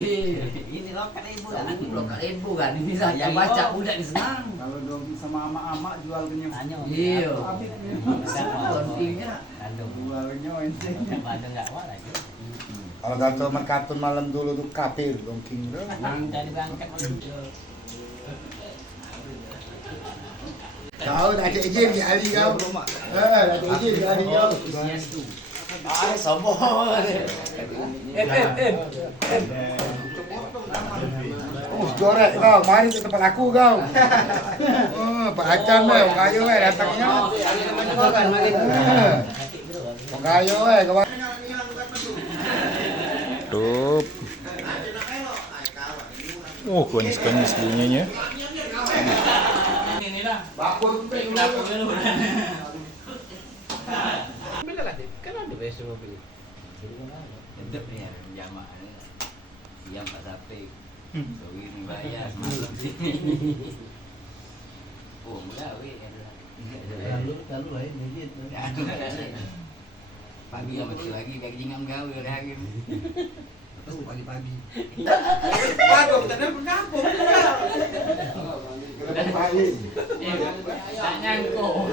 Ini lokal ibu kan, lokal ibu kan. Ini saja baca udah senang. Kalau dong sama ama-ama jual kenyang. Iya. Habis Pentingnya. jualnya ente. Kalau kata merkatun malam dulu tuh kafir dongking tuh. Nang dari bangkat. Kau dah ada izin di hari kau. Dah ada izin di hari kau. Ah, sombong. Jorek kau, mari ke tempat aku kau. Oh, Pak Acan weh, Pak Ayo weh datangnya. Pak Ayo weh kawan. Tuh. Oh, konis-konis bunyinya. Bakun Kan ada besok mobil. Sedap ya jamaah. Siap Pak Sapik. So ini bayar malam sini. Oh, mudah weh. Lalu lain begitu. Pagi lah masih lagi biar jingam gawe udah hari. Pagi-pagi. Waduh, tadi mengampung. Tak nyangkut. Tak nyangkut.